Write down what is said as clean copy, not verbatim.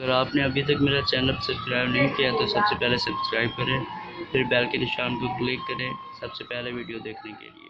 अगर आपने अभी तक मेरा चैनल सब्सक्राइब नहीं किया तो सबसे पहले सब्सक्राइब करें, फिर बेल के निशान को क्लिक करें सबसे पहले वीडियो देखने के लिए।